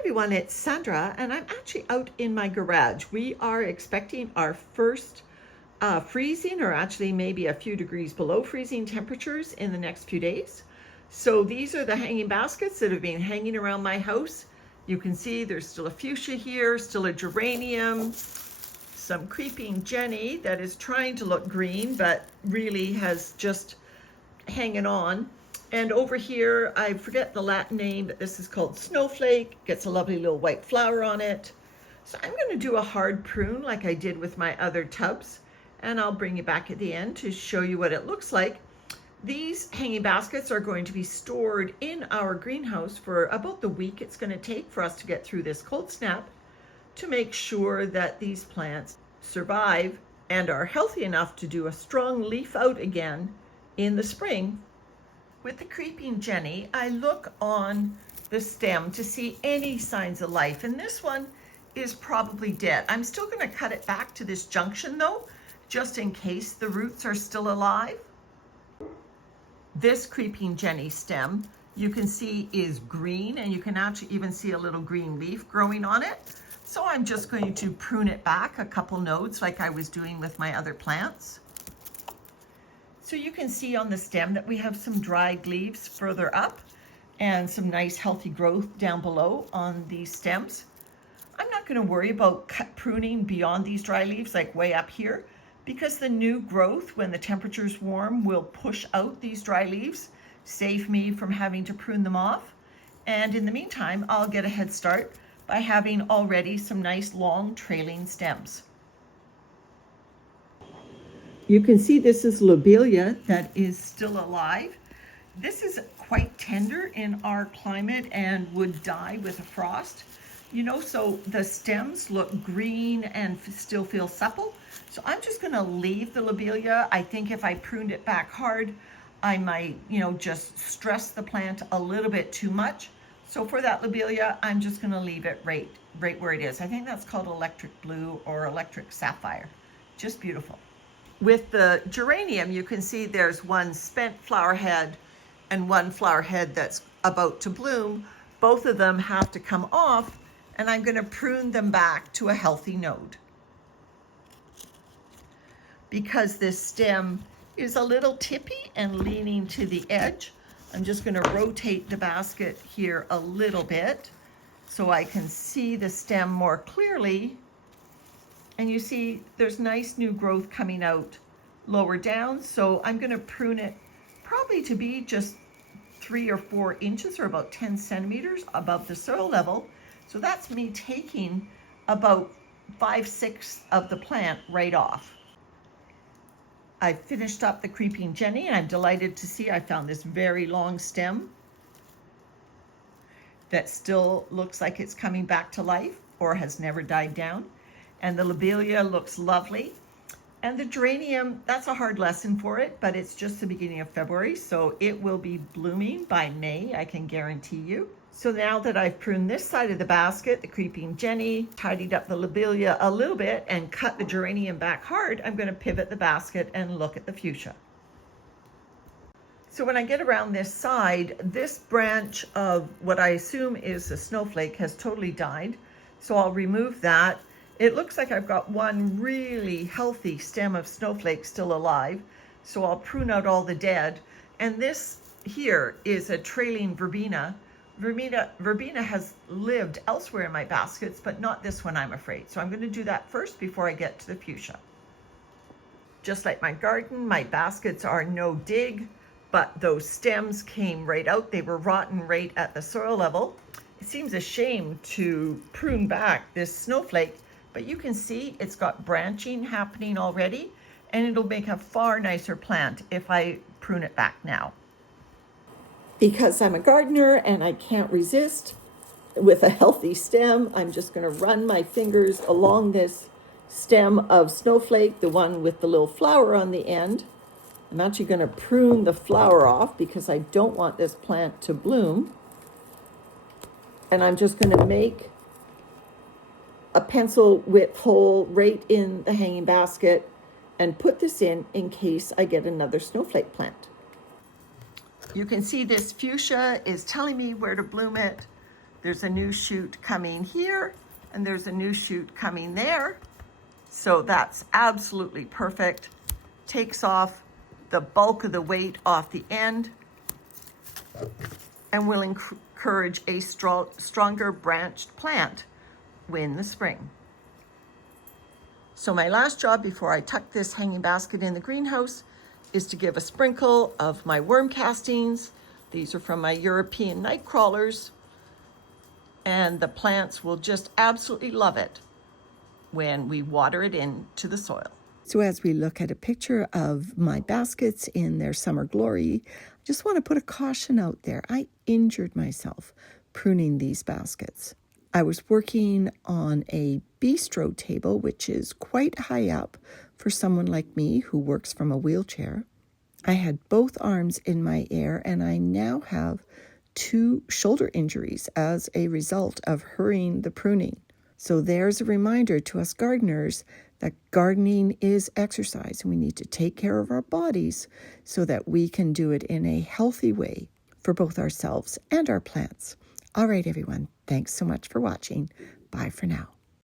everyone, it's Sandra and I'm actually out in my garage. We are expecting our first freezing, or actually maybe a few degrees below freezing temperatures in the next few days. So these are the hanging baskets that have been hanging around my house. You can see there's still a fuchsia here, still a geranium, some creeping Jenny that is trying to look green but really has just hanging on. And over here, I forget the Latin name, but this is called Snowflake. Gets a lovely little white flower on it. So I'm going to do a hard prune like I did with my other tubs, and I'll bring you back at the end to show you what it looks like. These hanging baskets are going to be stored in our greenhouse for about the week it's going to take for us to get through this cold snap, to make sure that these plants survive and are healthy enough to do a strong leaf out again in the spring. With the creeping Jenny, I look on the stem to see any signs of life, and this one is probably dead. I'm still going to cut it back to this junction though, just in case the roots are still alive. This creeping Jenny stem, you can see is green, and you can actually even see a little green leaf growing on it. So I'm just going to prune it back a couple nodes like I was doing with my other plants. So you can see on the stem that we have some dried leaves further up and some nice healthy growth down below on these stems. I'm not going to worry about pruning beyond these dry leaves, like way up here, because the new growth, when the temperature's warm, will push out these dry leaves, save me from having to prune them off. And in the meantime, I'll get a head start by having already some nice long trailing stems. You can see this is lobelia that is still alive. This is quite tender in our climate and would die with a frost. You know, so the stems look green and still feel supple. So I'm just going to leave the lobelia. I think if I pruned it back hard, I might, just stress the plant a little bit too much. So for that lobelia, I'm just going to leave it right where it is. I think that's called electric blue or electric sapphire. Just beautiful. With the geranium, you can see there's one spent flower head and one flower head that's about to bloom. Both of them have to come off, and I'm going to prune them back to a healthy node. Because this stem is a little tippy and leaning to the edge, I'm just going to rotate the basket here a little bit so I can see the stem more clearly. And you see there's nice new growth coming out lower down. So I'm going to prune it probably to be just 3 or 4 inches, or about 10 centimeters above the soil level. So that's me taking about 5/6 of the plant right off. I finished up the creeping Jenny, and I'm delighted to see I found this very long stem that still looks like it's coming back to life or has never died down. And the lobelia looks lovely. And the geranium, that's a hard lesson for it, but it's just the beginning of February, so it will be blooming by May, I can guarantee you. So now that I've pruned this side of the basket, the creeping Jenny, tidied up the lobelia a little bit, and cut the geranium back hard, I'm going to pivot the basket and look at the fuchsia. So when I get around this side, this branch of what I assume is a snowflake has totally died. So I'll remove that. It looks like I've got one really healthy stem of snowflake still alive. So I'll prune out all the dead. And this here is a trailing verbena. Verbena has lived elsewhere in my baskets, but not this one, I'm afraid. So I'm going to do that first before I get to the fuchsia. Just like my garden, my baskets are no dig, but those stems came right out. They were rotten right at the soil level. It seems a shame to prune back this snowflake, but you can see it's got branching happening already, and it'll make a far nicer plant if I prune it back now. Because I'm a gardener and I can't resist, with a healthy stem, I'm just going to run my fingers along this stem of snowflake, the one with the little flower on the end. I'm actually going to prune the flower off because I don't want this plant to bloom. And I'm just going to make a pencil width hole right in the hanging basket and put this in case I get another snowflake plant. You can see this fuchsia is telling me where to bloom it. There's a new shoot coming here, and there's a new shoot coming there. So that's absolutely perfect. Takes off the bulk of the weight off the end and will encourage a stronger branched plant in the spring. So my last job before I tuck this hanging basket in the greenhouse is to give a sprinkle of my worm castings. These are from my European night crawlers, and the plants will just absolutely love it when we water it into the soil. So as we look at a picture of my baskets in their summer glory, I just want to put a caution out there. I injured myself pruning these baskets. I was working on a bistro table, which is quite high up for someone like me who works from a wheelchair. I had both arms in my air, and I now have 2 shoulder injuries as a result of hurrying the pruning. So there's a reminder to us gardeners that gardening is exercise, and we need to take care of our bodies so that we can do it in a healthy way for both ourselves and our plants. All right, everyone. Thanks so much for watching. Bye for now.